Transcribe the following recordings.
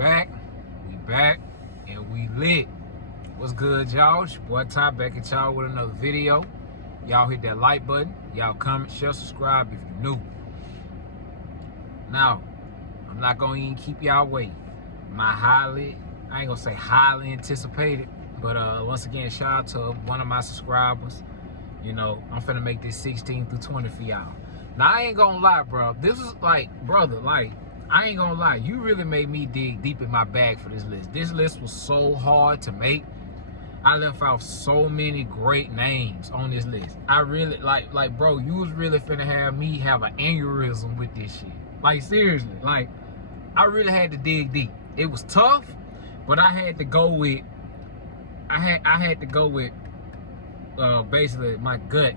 back, and we lit. What's good, y'all? It's your boy Ty back at y'all with another video. Y'all hit that like button. Y'all comment, share, subscribe if you're new. Now, I'm not gonna even keep y'all waiting. I ain't gonna say highly anticipated, but once again, shout out to one of my subscribers. You know, I'm finna make this 16 through 20 for y'all. Now, I ain't gonna lie, bro. This is like, brother, like, I ain't gonna lie. You really made me dig deep in my bag for this list. This list was so hard to make. I left out so many great names on this list. I really, like, bro, you was really finna have me have an aneurysm with this shit. Like, seriously, like, I really had to dig deep. It was tough, but I had to go with, I had to go with, basically my gut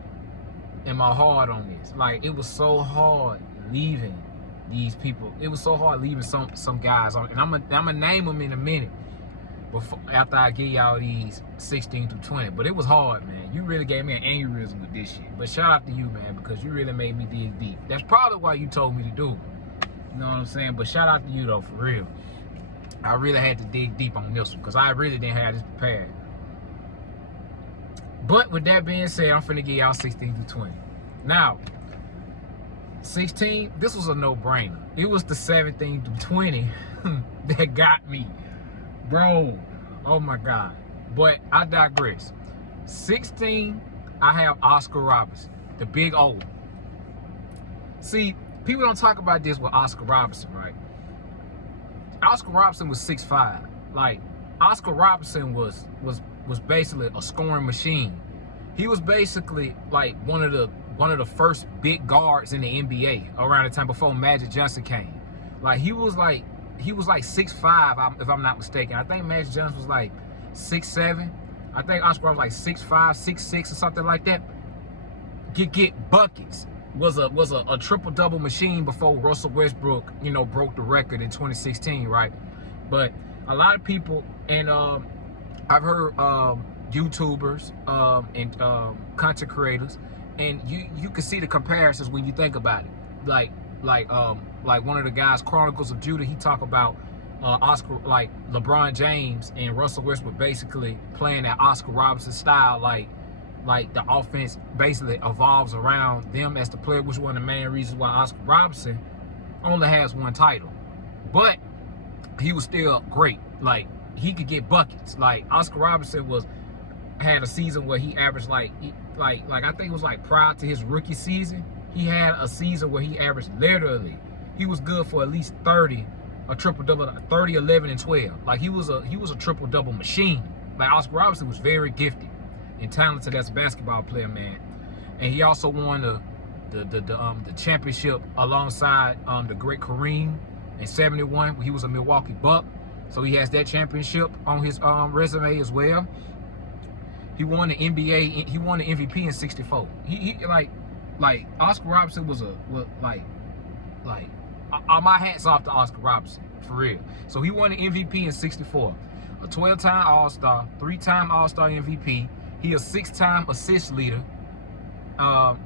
and my heart on this. Like, it was so hard leaving these people. It was so hard leaving some guys on, and I'm gonna name them in a minute after I give y'all these 16 through 20. But it was hard, man. You really gave me an aneurysm with this shit. But shout out to you, man, because you really made me dig deep. That's probably why you told me to do it. You know what I'm saying? But shout out to you though, for real. I really had to dig deep on this one because I really didn't have this prepared. But with that being said, I'm finna give y'all 16 through 20. Now, 16, this was a no-brainer. It was the 17 through 20 that got me. Bro, oh my God. But I digress. 16, I have Oscar Robertson, the big O. See, people don't talk about this with Oscar Robertson, right? Oscar Robertson was 6'5". Like, Oscar Robertson was basically a scoring machine. He was basically like one of the first big guards in the NBA around the time before Magic Johnson came. Like, he was like 6'5", if I'm not mistaken. I think Magic Johnson was like 6'7". I think Oscar was like 6'5", 6'6", or something like that. Get buckets. Was a triple-double machine before Russell Westbrook, you know, broke the record in 2016, right? But a lot of people, and I've heard YouTubers and content creators, and you can see the comparisons when you think about it. Like one of the guys, Chronicles of Judah, he talk about Oscar, like LeBron James and Russell Westbrook basically playing that Oscar Robertson style, like the offense basically evolves around them as the player, which is one of the main reasons why Oscar Robertson only has one title. But he was still great. Like, he could get buckets. Like, Oscar Robertson had a season where he averaged like I think it was like prior to his rookie season, he had a season where he averaged literally, he was good for at least 30, a triple-double, 30, 11, and 12. Like, he was a triple-double machine. Like, Oscar Robertson was very gifted and talented as a basketball player, man. And he also won the championship alongside the great Kareem in '71 when he was a Milwaukee Buck. So he has that championship on his resume as well. He won the NBA. He won the MVP in '64. He like Oscar Robertson was my hats off to Oscar Robertson, for real. So he won the MVP in '64. A 12-time All-Star, 3-time All-Star MVP. He a 6-time assist leader. And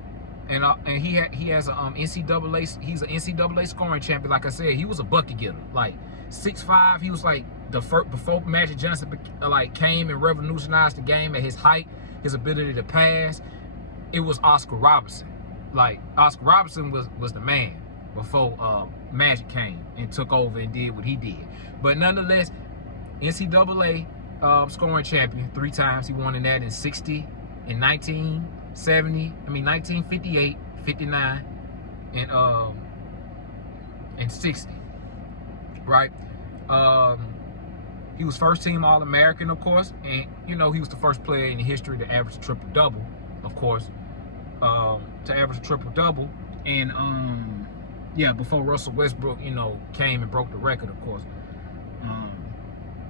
he has a NCAA. He's an NCAA scoring champion. Like I said, he was a bucket getter. Like 6'5". He was like the first before Magic Johnson came and revolutionized the game at his height, his ability to pass. It was Oscar Robertson. Like, Oscar Robertson was the man before Magic came and took over and did what he did. But nonetheless, NCAA scoring champion 3 times. He won in that in 60, in 1958, 59, and 60, right? He was first team All-American, of course, and you know, he was the first player in the history to average a triple-double, of course, to average a triple-double, and yeah, before Russell Westbrook, you know, came and broke the record, of course.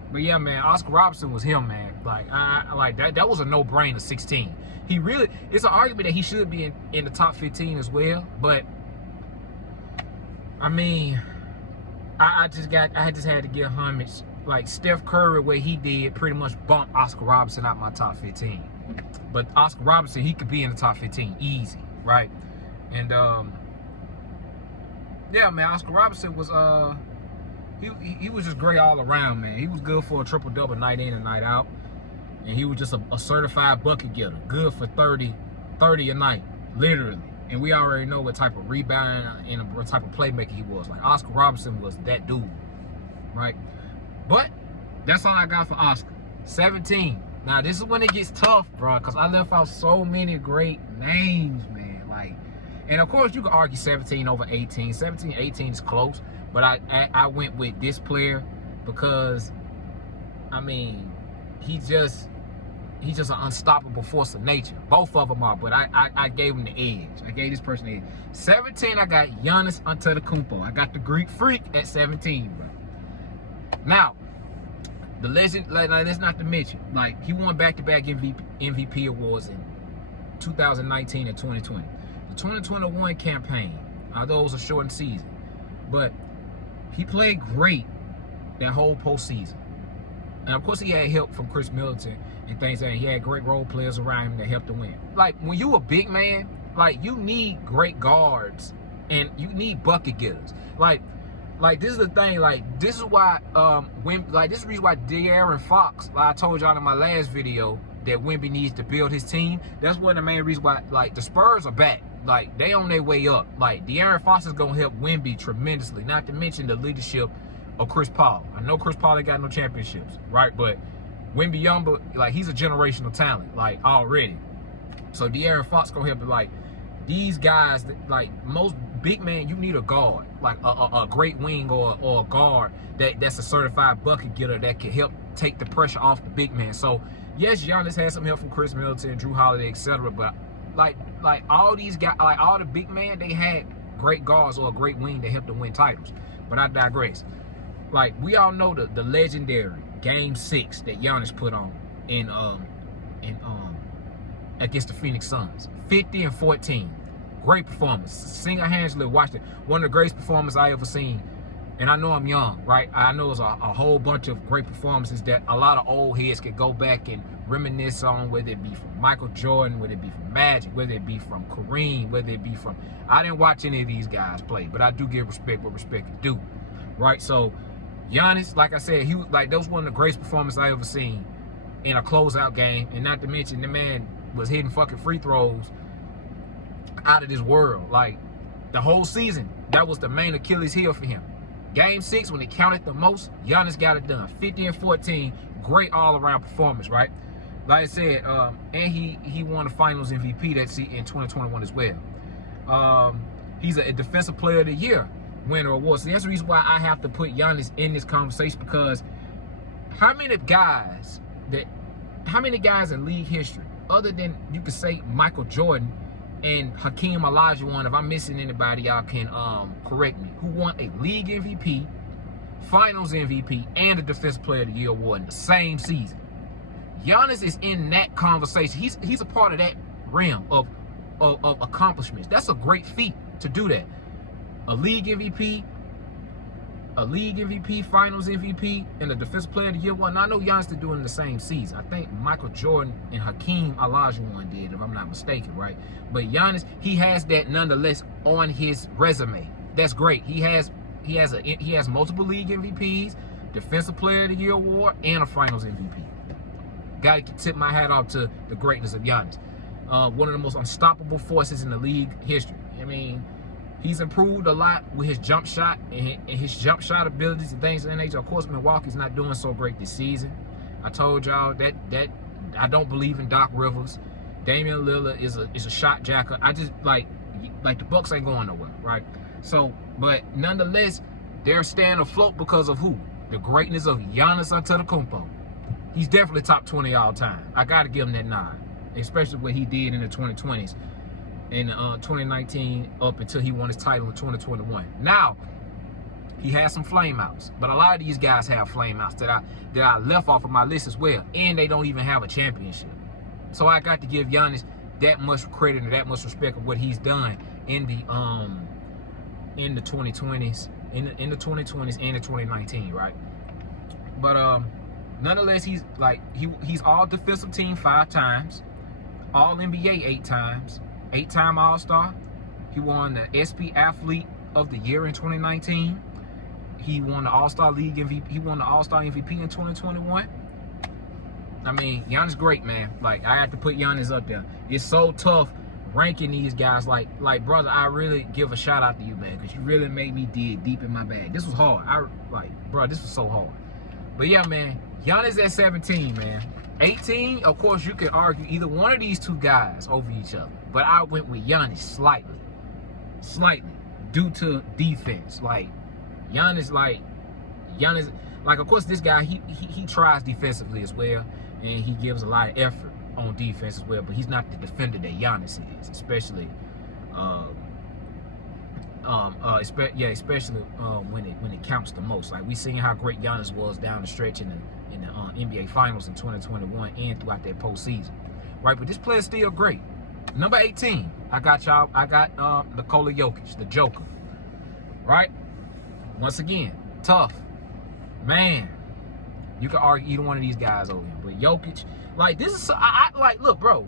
But yeah, man, Oscar Robertson was him, man. Like, I like that. That was a no-brainer. 16. He really, it's an argument that he should be in the top 15 as well. But I mean, I just had to give homage. Like, Steph Curry, what he did pretty much bumped Oscar Robertson out my top 15. But Oscar Robertson, he could be in the top 15 easy, right? And yeah, man, Oscar Robertson was he was just great all around, man. He was good for a triple-double night in and night out. And he was just a certified bucket getter. Good for 30 a night, literally. And we already know what type of rebound and what type of playmaker he was. Like, Oscar Robertson was that dude, right? But that's all I got for Oscar. 17. Now, this is when it gets tough, bro, because I left out so many great names, man. Like, and of course, you could argue 17 over 18. 17, 18 is close. But I went with this player because, I mean, he's just an unstoppable force of nature. Both of them are, but I gave him the edge. I gave this person the edge. 17, I got Giannis Antetokounmpo. I got the Greek Freak at 17, bro. Now, the legend, like, that's not to mention, like, he won back-to-back MVP awards in 2019 and 2020. The 2021 campaign, although it was a shortened season, but he played great that whole postseason. And of course, he had help from Chris Middleton and things, and he had great role players around him that helped him win. Like, when you a big man, like, you need great guards and you need bucket getters. Like this is the thing. Like, this is why this is the reason why De'Aaron Fox, like I told y'all in my last video, that Wemby needs to build his team. That's one of the main reasons why, like, the Spurs are back. Like, they on their way up. Like, De'Aaron Fox is gonna help Wemby tremendously. Not to mention the leadership of Chris Paul. I know Chris Paul ain't got no championships, right? But Wembanyama, like, he's a generational talent, like, already. So De'Aaron Fox gonna help. Like, these guys, like, most big man, you need a guard, like a great wing or a guard that's a certified bucket getter that can help take the pressure off the big man. So yes, Giannis had some help from Chris Middleton, Drew Holiday, etc. But like all these guys, like all the big men, they had great guards or a great wing that helped them win titles. But I digress. Like, we all know the legendary Game 6 that Giannis put on in against the Phoenix Suns. 50 and 14. Great performance. Single-handedly watched it. One of the greatest performances I ever seen. And I know I'm young, right? I know it's a whole bunch of great performances that a lot of old heads could go back and reminisce on, whether it be from Michael Jordan, whether it be from Magic, whether it be from Kareem, whether it be from... I didn't watch any of these guys play, but I do give respect what respect is due, right? So, Giannis, like I said, he was like, that was one of the greatest performances I ever seen in a closeout game. And not to mention, the man was hitting fucking free throws out of this world. Like, the whole season, that was the main Achilles heel for him. Game 6, when it counted the most, Giannis got it done. 50 and 14, great all-around performance, right? Like I said, and he won the Finals MVP that in 2021 as well. He's a Defensive Player of the Year winner award. So that's the reason why I have to put Giannis in this conversation, because how many guys in league history, other than, you could say, Michael Jordan and Hakeem Olajuwon, if I'm missing anybody, y'all can correct me, who won a league MVP, Finals MVP, and a Defensive Player of the Year award in the same season? Giannis is in that conversation. He's a part of that realm of accomplishments. That's a great feat to do that. A league MVP, Finals MVP, and a Defensive Player of the Year one. Now, I know Giannis did do it in the same season. I think Michael Jordan and Hakeem Olajuwon did, if I'm not mistaken, right? But Giannis, he has that nonetheless on his resume. That's great. He has multiple league MVPs, Defensive Player of the Year award, and a Finals MVP. Gotta tip my hat off to the greatness of Giannis. One of the most unstoppable forces in the league history. I mean, he's improved a lot with his jump shot and his jump shot abilities and things of that nature. Of course, Milwaukee's not doing so great this season. I told y'all that I don't believe in Doc Rivers. Damian Lillard is a shot jacker. I just like the Bucks ain't going nowhere, right? So, but nonetheless, they're staying afloat because of who? The greatness of Giannis Antetokounmpo. He's definitely top 20 all time. I gotta give him that nod, especially what he did in the 2020s. In 2019 up until he won his title in 2021. Now, he has some flameouts, but a lot of these guys have flameouts that I left off of my list as well, and they don't even have a championship. So I got to give Giannis that much credit and that much respect of what he's done in the 2020s, in the 2020s and the 2019, right? But nonetheless, he's all defensive team 5 times, all NBA 8 times. 8-time All-Star. He won the SP Athlete of the Year in 2019. He won the All-Star League MVP. He won the All-Star MVP in 2021. I mean, Giannis great, man. Like, I have to put Giannis up there. It's so tough ranking these guys. Like brother, I really give a shout out to you, man, because you really made me dig deep in my bag. This was hard. Bro, this was so hard. But yeah, man, Giannis at 17, man. 18, of course, you could argue either one of these two guys over each other. But I went with Giannis slightly, due to defense. Like, Giannis, of course, this guy, he tries defensively as well, and he gives a lot of effort on defense as well, but he's not the defender that Giannis is, especially when it counts the most. Like, we seen how great Giannis was down the stretch in the NBA Finals in 2021 and throughout that postseason, right? But this player's still great. Number 18, I got Nikola Jokic, the Joker, right? Once again, tough, man. You can argue either one of these guys over him, but Jokic, like, this is, look, bro,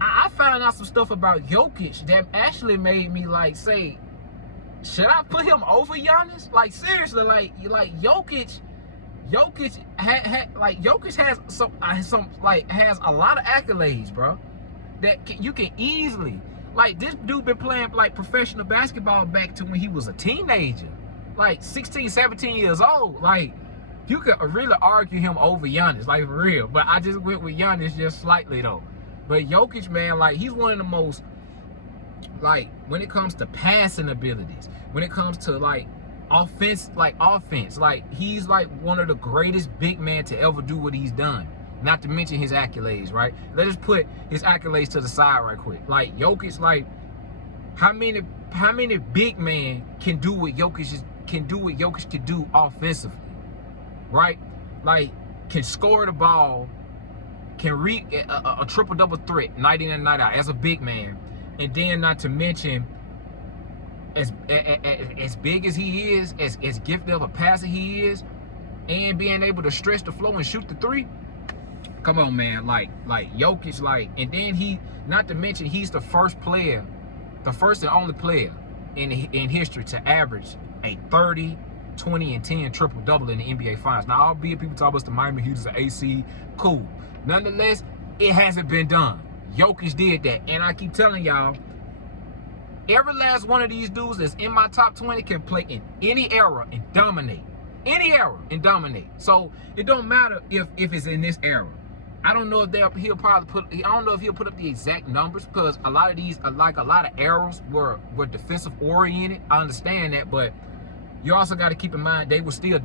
I found out some stuff about Jokic that actually made me, like, say, should I put him over Giannis? Like, seriously, like Jokic has a lot of accolades, bro, that you can easily, like, this dude been playing, like, professional basketball back to when he was a teenager, like 16, 17 years old. Like, you could really argue him over Giannis, like, for real. But I just went with Giannis just slightly, though. But Jokic, man, like, he's one of the most, like, when it comes to passing abilities, when it comes to, like, offense, like, he's, like, one of the greatest big men to ever do what he's done. Not to mention his accolades, right? Let's just put his accolades to the side right quick. Like, Jokic, like, how many big men can do what Jokic can do offensively? Right? Like, can score the ball, can read a triple-double threat night in and night out as a big man. And then, not to mention, as big as he is, as gifted of a passer he is, and being able to stretch the floor and shoot the three. Come on, man. Like Jokic, like, and then not to mention, he's the first and only player in history to average a 30, 20, and 10 triple-double in the NBA Finals. Now, albeit people talk about the Miami Heat as an AC, cool. Nonetheless, it hasn't been done. Jokic did that. And I keep telling y'all, every last one of these dudes that's in my top 20 can play in any era and dominate. Any era and dominate. So, it don't matter if it's in this era. I don't know if he'll put up the exact numbers, because a lot of these, like a lot of eras were defensive oriented. I understand that, but you also got to keep in mind they will still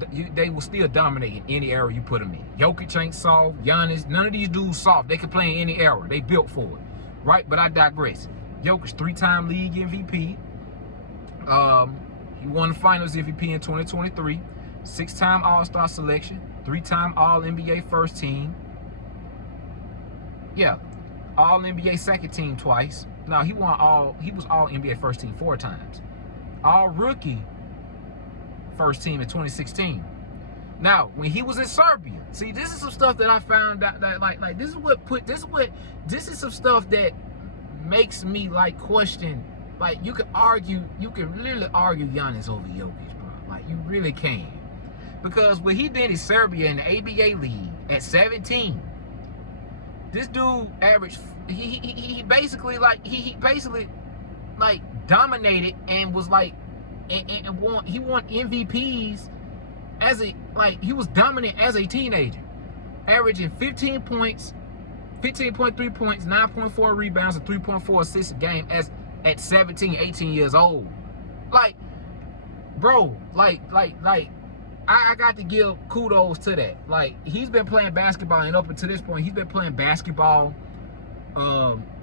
dominate in any era you put them in. Jokic ain't soft, Giannis, none of these dudes soft. They can play in any era. They built for it, right? But I digress. Jokic, 3-time league MVP. He won the Finals MVP in 2023. 6-time All-Star selection. 3-time All-NBA first team. Yeah, All-NBA second team twice. Now, he was All-NBA first team 4 times. All-Rookie first team in 2016. Now, when he was in Serbia, see, this is some stuff that I found out that this is some stuff that makes me, like, question. Like, you can literally argue Giannis over Jokic, bro. Like, you really can. Because what he did in Serbia in the ABA league at 17, this dude averaged, he basically dominated and was like, and won MVPs he was dominant as a teenager, averaging 15 points, 15.3 points, 9.4 rebounds, and 3.4 assists a game at 17, 18 years old. Like, bro, I got to give kudos to that. Like, he's been playing basketball, and up until this point, he's been playing basketball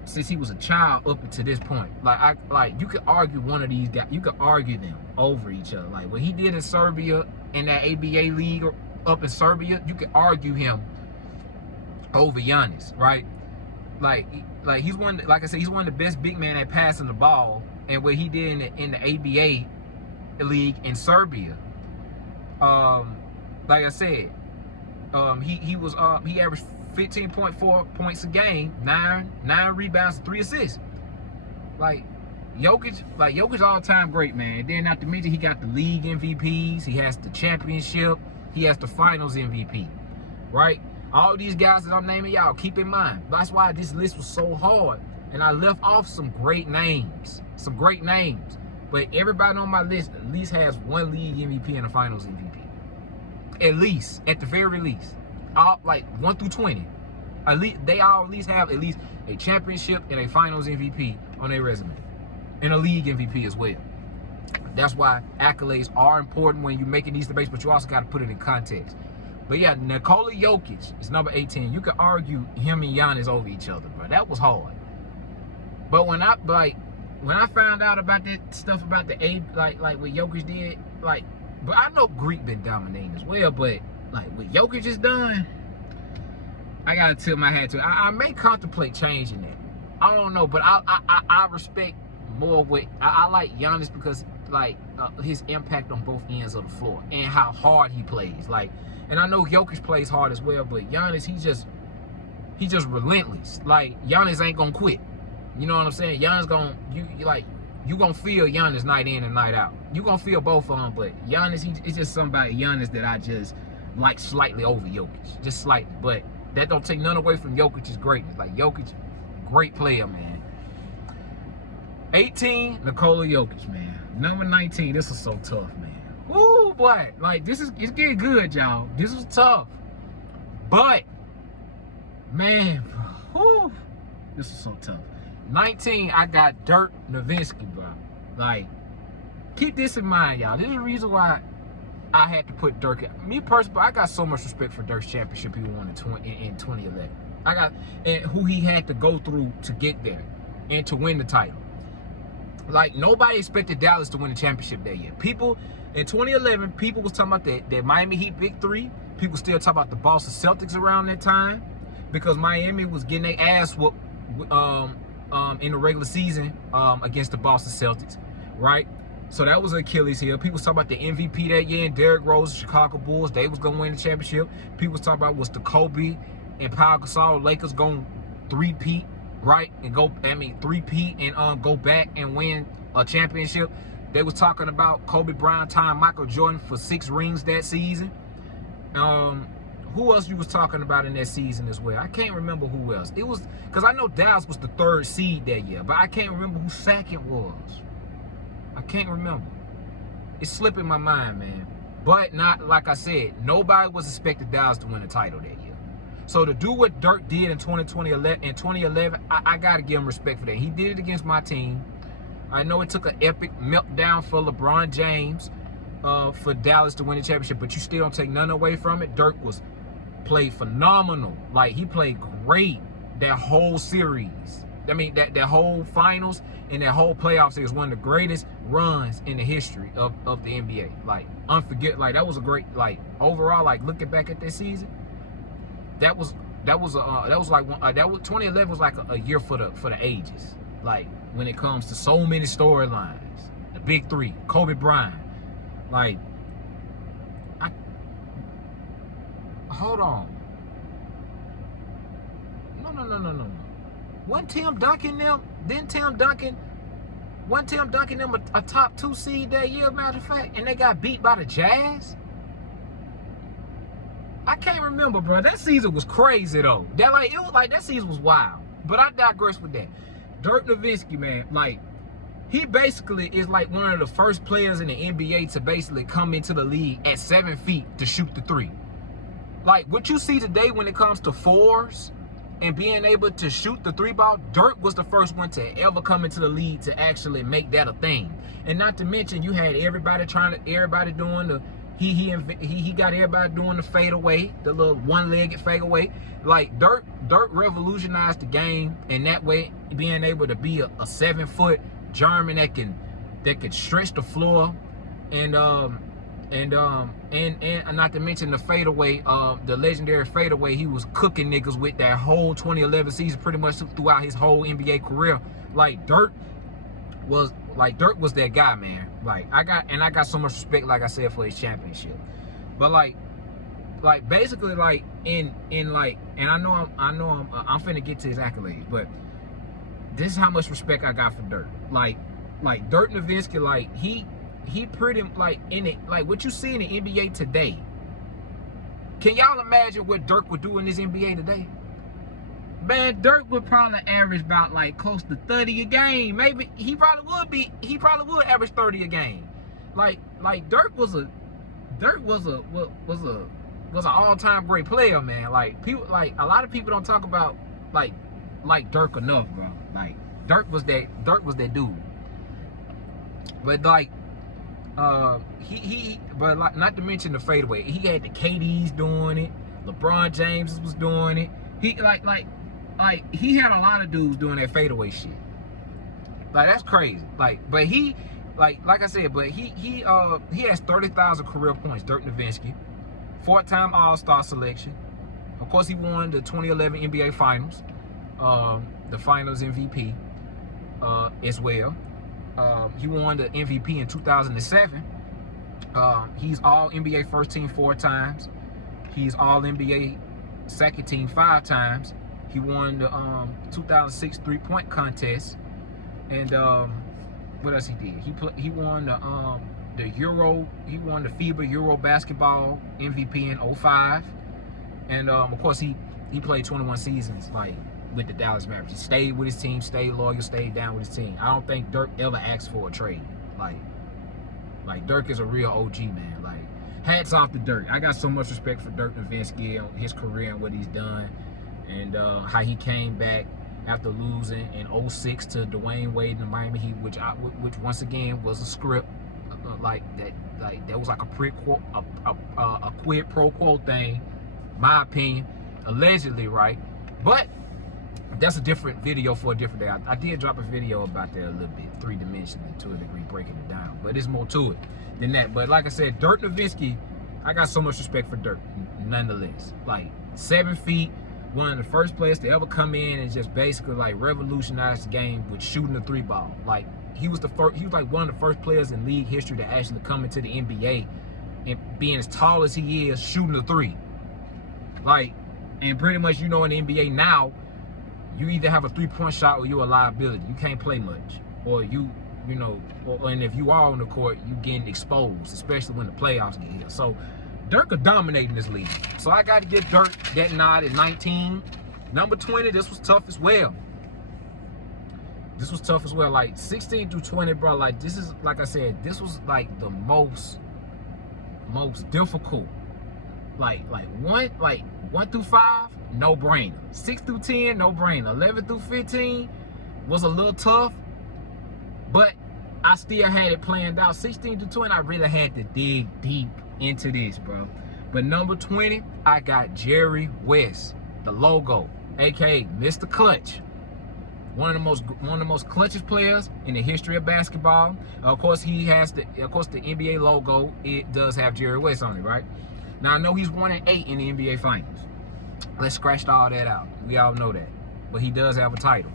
since he was a child up until this point. Like, you could argue one of these guys, you could argue them over each other. Like, what he did in Serbia, in that ABA league up in Serbia, you could argue him over Giannis, right? Like he's one, like I said, he's one of the best big men at passing the ball, and what he did in the ABA league in Serbia, like I said, he averaged 15.4 points a game, 9 rebounds, 3 assists. Like, Jokic all-time great, man. Then not to mention he got the league MVPs, he has the championship, he has the finals MVP, right? All these guys that I'm naming, y'all, keep in mind. That's why this list was so hard. And I left off some great names. But everybody on my list at least has one league MVP and a finals MVP. At least, at the very least. All, like 1 through 20. At least, they all at least have at least a championship and a finals MVP on their resume. And a league MVP as well. That's why accolades are important when you're making these debates, but you also got to put it in context. But yeah, Nikola Jokic is number 18. You could argue him and Giannis over each other, bro. That was hard. But when I found out about that stuff about the like what Jokic did, like, but I know Greek been dominating as well, but like what Jokic is done, I gotta tip my hat to it. I may contemplate changing that. I don't know, but I respect more what I like Giannis because like his impact on both ends of the floor and how hard he plays. Like, and I know Jokic plays hard as well, but Giannis, he just relentless. Like Giannis ain't gonna quit. You know what I'm saying? Giannis you gonna feel Giannis night in and night out. You gonna feel both of them, but Giannis, it's just somebody Giannis that I just like slightly over Jokic, just slightly. But that don't take none away from Jokic's greatness. Like Jokic, great player, man. 18, Nikola Jokic, man. Number 19, this is so tough, man. Ooh, boy, like it's getting good, y'all. This was tough, but man, whew, this is so tough. 19, I got Dirk Nowitzki, bro. Like, keep this in mind, y'all. This is the reason why I had to put Dirk in. Me personally, I got so much respect for Dirk's championship he won in 2011. And who he had to go through to get there and to win the title. Like, nobody expected Dallas to win the championship that year. People, in 2011, people was talking about that Miami Heat Big Three. People still talk about the Boston Celtics around that time because Miami was getting their ass whooped in the regular season against the Boston Celtics, right? So that was Achilles heel. People was talking about the MVP that year and Derrick Rose, Chicago Bulls. They was going to win the championship. People was talking about was the Kobe and Pau Gasol Lakers going to three-peat, right? And three-peat and go back and win a championship. They was talking about Kobe Bryant tying Michael Jordan for 6 rings that season. Who else you was talking about in that season as well? I can't remember who else. It was, because I know Dallas was the 3rd seed that year, but I can't remember who second was. I can't remember. It's slipping my mind, man. But not, like I said, nobody was expecting Dallas to win the title that year. So to do what Dirk did in 2011, I got to give him respect for that. He did it against my team. I know it took an epic meltdown for LeBron James for Dallas to win the championship, but you still don't take none away from it. Dirk played phenomenal. Like, he played great that whole series. I mean, that whole finals and that whole playoff series, one of the greatest runs in the history of the NBA. Like, like, that was a great, like, overall, like, looking back at this season, that was 2011 was like a year for the ages. Like, when it comes to so many storylines, the Big Three, Kobe Bryant, like, hold on. No. Wasn't Tim Duncan them a top 2 seed that year, matter of fact, and they got beat by the Jazz? I can't remember, bro. That season was crazy though. That season was wild. But I digress with that. Dirk Nowitzki, man, like, he basically is like one of the first players in the NBA to basically come into the league at 7 feet to shoot the 3. Like, what you see today when it comes to 4s and being able to shoot the 3 ball, Dirk was the first one to ever come into the league to actually make that a thing. And not to mention, you had everybody doing the, he got everybody doing the fadeaway, the little one-legged fadeaway. Like, Dirk revolutionized the game in that way, being able to be a 7-foot German that could stretch the floor, and not to mention the fadeaway, the legendary fadeaway he was cooking niggas with that whole 2011 season, pretty much throughout his whole NBA career. Like, Dirk was that guy, man. Like, I got so much respect, like I said, for his championship. But like basically, like, and I know I'm finna get to his accolades, but this is how much respect I got for Dirk. Like, like Dirk Nowitzki, like he pretty like in it, like what you see in the NBA today. Can y'all imagine what Dirk would do in this NBA today? Man, Dirk would probably average about like close to 30 a game. Maybe he probably would average 30 a game. Like Dirk was an all-time great player, man. Like people, like a lot of people don't talk about like Dirk enough, bro. Like Dirk was that dude. But like but like, not to mention the fadeaway. He had the KDs doing it. LeBron James was doing it. He like he had a lot of dudes doing that fadeaway shit. Like that's crazy. Like, but he like I said, but he has 30,000 career points. Dirk Nowitzki, 4-time All-Star selection. Of course, he won the 2011 NBA Finals, the Finals MVP as well. He won the MVP in 2007. He's all NBA first team 4 times. He's all NBA second team 5 times. He won the 2006 3-point contest, and what else he did? He won the Euro. He won the FIBA Euro basketball MVP in 05, and of course he played 21 seasons like with the Dallas Mavericks. He stayed with his team, stayed loyal, stayed down with his team. I don't think Dirk ever asked for a trade. Like Dirk is a real OG, man. Like hats off to Dirk. I got so much respect for Dirk Nowitzki, his career and what he's done. And how he came back after losing in 06 to Dwayne Wade in the Miami Heat, which once again was a script, like that was like a quid pro quo thing, my opinion, allegedly, right? But that's a different video for a different day. I did drop a video about that a little bit, 3-dimensionally to a degree, breaking it down. But there's more to it than that. But like I said, Dirk Nowitzki, I got so much respect for Dirk, nonetheless. Like 7 feet. One of the first players to ever come in and just basically like revolutionize the game with shooting the 3-ball. Like he was like one of the first players in league history to actually come into the NBA and being as tall as he is, shooting the 3. Like, and pretty much, you know, in the NBA now, you either have a 3-point shot or you're a liability. You can't play much, or and if you are on the court, you getting exposed, especially when the playoffs get here. So Dirk are dominating this league. So I got to give Dirk that nod at 19. Number 20, this was tough as well. This was tough as well. Like 16 through 20, bro. Like this is, like I said, this was like the most difficult. Like 1 through 5, no brainer. 6 through 10, no brainer. 11 through 15 was a little tough, but I still had it planned out. 16 to 20, I really had to dig deep into this, bro. But number 20, I got Jerry West, the logo, aka Mr. Clutch. One of the most clutchest players in the history of basketball. Of course, the NBA logo, it does have Jerry West on it, right? Now I know he's 1-8 in the NBA Finals. Let's scratch all that out. We all know that. But he does have a title.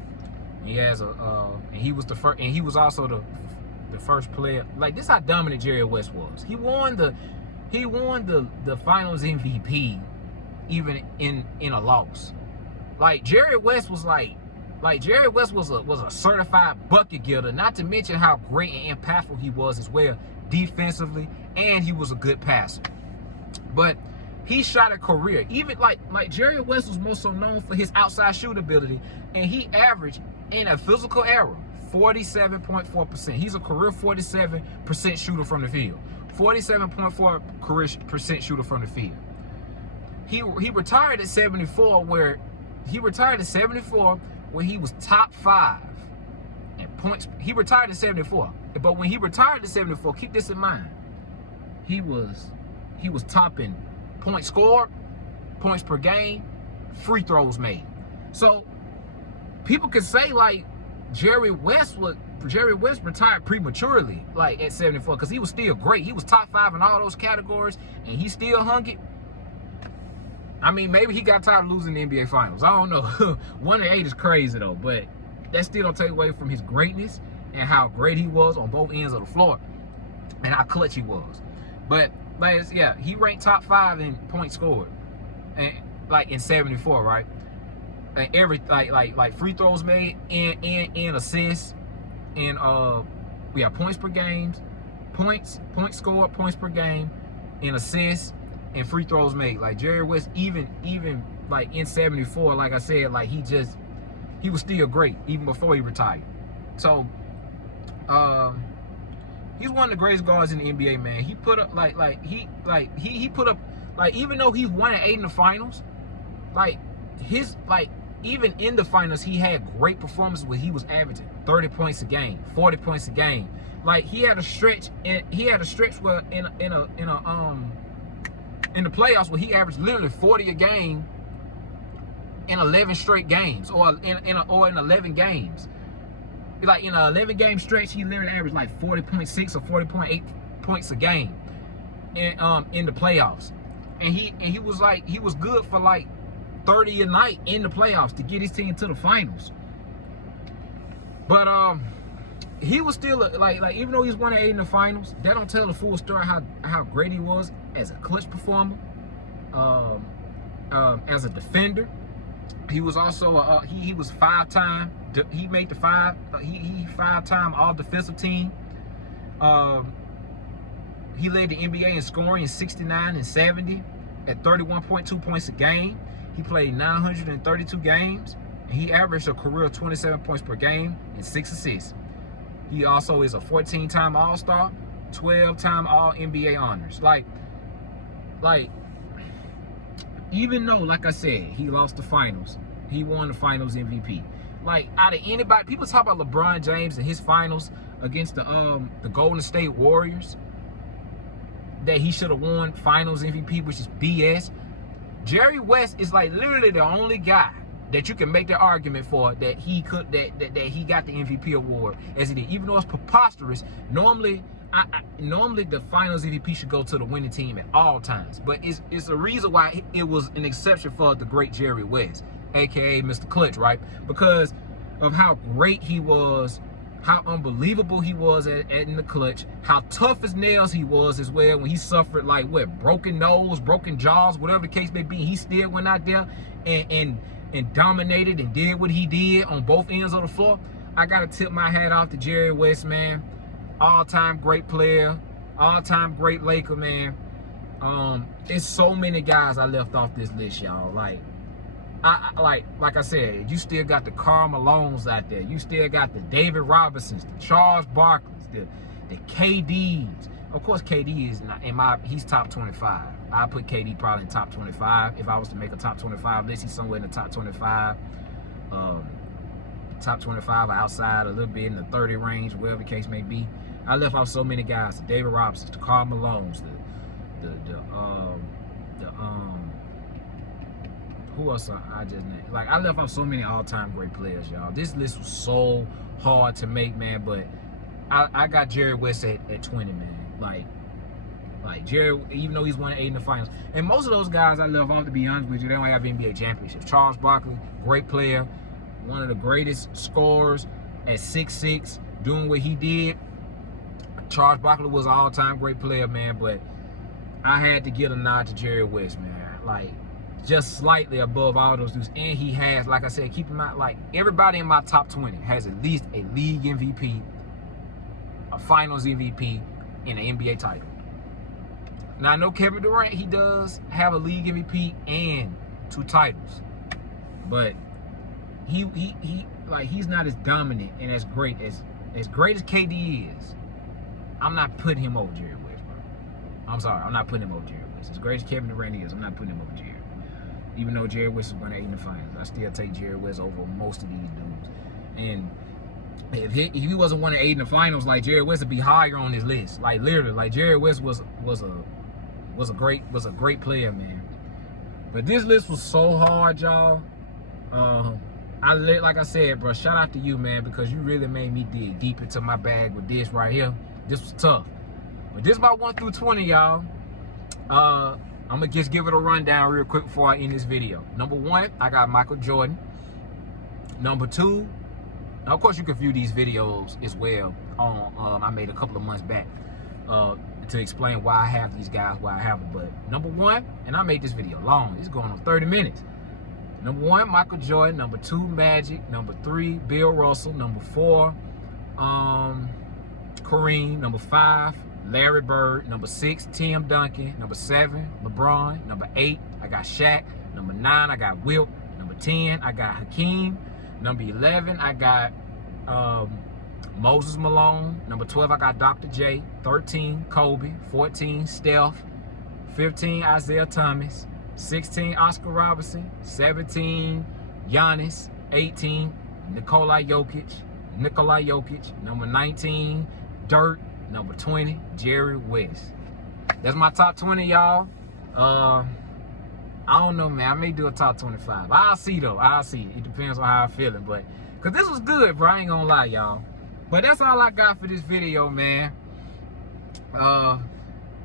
He has and he was the first, and he was also the first player. Like, this how dominant Jerry West was. He won the Finals MVP even in a loss. Like Jerry West was Jerry West was a certified bucket getter. Not to mention how great and impactful he was as well defensively, and he was a good passer. But he shot a career. Even like Jerry West was more so known for his outside shoot ability, and he averaged in a physical era 47.4%. He's a career 47% shooter from the field. 47.4 career percent shooter from the field. He retired at 74, where he was top 5 in points. He retired at 74, but when he retired at 74, keep this in mind, he was topping points scored, points per game, free throws made. So people could say like Jerry West retired prematurely, like at 74, because he was still great. He was top 5 in all those categories, and he still hung it. I mean, maybe he got tired of losing the NBA Finals. I don't know. 1-8 is crazy though, but that still don't take away from his greatness and how great he was on both ends of the floor and how clutch he was. But like, yeah, he ranked top 5 in points scored, and like in 74, right? And every like free throws made, and assists, and We have points per game, points scored, points per game, and assists and free throws made. Like Jerry West, even like in '74, like I said, like he was still great even before he retired. So he's one of the greatest guards in the NBA, man. He put up he put up, like, even though he won at 8 in the finals, even in the finals, he had great performances where he was averaging 30 points a game, 40 points a game. Like, he had a stretch where in the playoffs where he averaged literally 40 a game in 11 straight games, or in 11 games. Like, in an 11-game stretch, he literally averaged like 40.6 or 40.8 points a game in the playoffs. And he was good for like 30 a night in the playoffs to get his team to the finals. But he was still like even though he's 1 and 8 in the finals, that don't tell the full story how great he was as a clutch performer, as a defender. He was also he was 5-time. He made the he 5-time all defensive team. He led the NBA in scoring in 69 and 70 at 31.2 points a game. He played 932 games, and he averaged a career 27 points per game and 6 assists. He also is a 14-time All-Star, 12-time All-NBA honors. Like, even though, like I said, he lost the finals, he won the finals MVP. Like, out of anybody, people talk about LeBron James and his finals against the Golden State Warriors, that he should have won finals MVP, which is BS. Jerry West is like literally the only guy that you can make the argument for that he got the MVP award as he did, even though it's preposterous. Normally the finals MVP should go to the winning team at all times, but it's a reason why it was an exception for the great Jerry West, aka Mr. Clutch, right? Because of how great he was, how unbelievable he was in the clutch, how tough as nails he was as well when he suffered like broken nose, broken jaws, whatever the case may be. He still went out there and dominated and did what he did on both ends of the floor. I gotta tip my hat off to Jerry West, man. All-time great player, all-time great Laker, man. It's so many guys I left off this list, y'all. Like I said, you still got the Karl Malones out there. You still got the David Robinsons, the Charles Barkleys, the KDs. Of course, KD is not he's top 25. I put KD probably in top 25. If I was to make a top 25 list, he's somewhere in the top 25. Top 25 or outside a little bit in the 30 range, whatever the case may be. I left off so many guys: the David Robinsons, the Karl Malones, who else I just named? Like, I left off so many all-time great players, y'all. This list was so hard to make, man, but I got Jerry West at 20, man. Like Jerry, even though he's won 8 in the finals. And most of those guys I left off, to be honest with you, they don't have NBA championships. Charles Barkley, great player, one of the greatest scorers at 6'6", doing what he did. Charles Barkley was an all-time great player, man, but I had to give a nod to Jerry West, man. Like, just slightly above all those dudes. And he has, like I said, keep in mind, like, everybody in my top 20 has at least a league MVP, a finals MVP, and an NBA title. Now, I know Kevin Durant, he does have a league MVP and 2 titles, but he's not as dominant and as great as KD is. I'm not putting him over Jerry West, bro. I'm sorry, I'm not putting him over Jerry West. As great as Kevin Durant is, I'm not putting him over Jerry. Even though Jerry West is going to 8 in the finals, I still take Jerry West over most of these dudes. And if he wasn't 1 and 8 in the finals, like, Jerry West would be higher on this list. Like, literally, like, Jerry West was a great player, man. But this list was so hard, y'all. Like I said, bro, shout out to you, man, because you really made me dig deep into my bag with this right here. This was tough. But this is my 1 through 20, y'all. I'm gonna just give it a rundown real quick before I end this video. Number 1, I got Michael Jordan. Number 2, now of course you can view these videos as well on I made a couple of months back to explain why I have these guys, why I have them. But number 1, and I made this video long, it's going on 30 minutes. Number 1, Michael Jordan. Number 2, Magic. Number 3, Bill Russell. Number 4, Kareem. Number 5, Larry Bird. Number 6, Tim Duncan. Number 7, LeBron. Number 8, I got Shaq. Number 9, I got Wilt. Number 10, I got Hakeem. Number 11, I got Moses Malone. Number 12, I got Dr. J. 13, Kobe. 14, Steph. 15, Isaiah Thomas. 16, Oscar Robertson. 17, Giannis. 18, Nikola Jokic. Number 19, Dirk. Number 20, Jerry West. That's my top 20, y'all. I don't know, man. I may do a top 25. I'll see, though. I'll see. It depends on how I'm feeling. But, because this was good, bro. I ain't gonna lie, y'all. But that's all I got for this video, man. To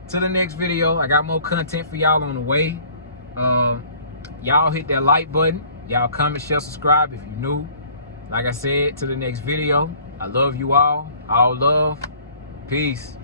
the next video. I got more content for y'all on the way. Y'all hit that like button. Y'all comment, share, subscribe if you're new. Like I said, to the next video. I love you all. All love. Peace.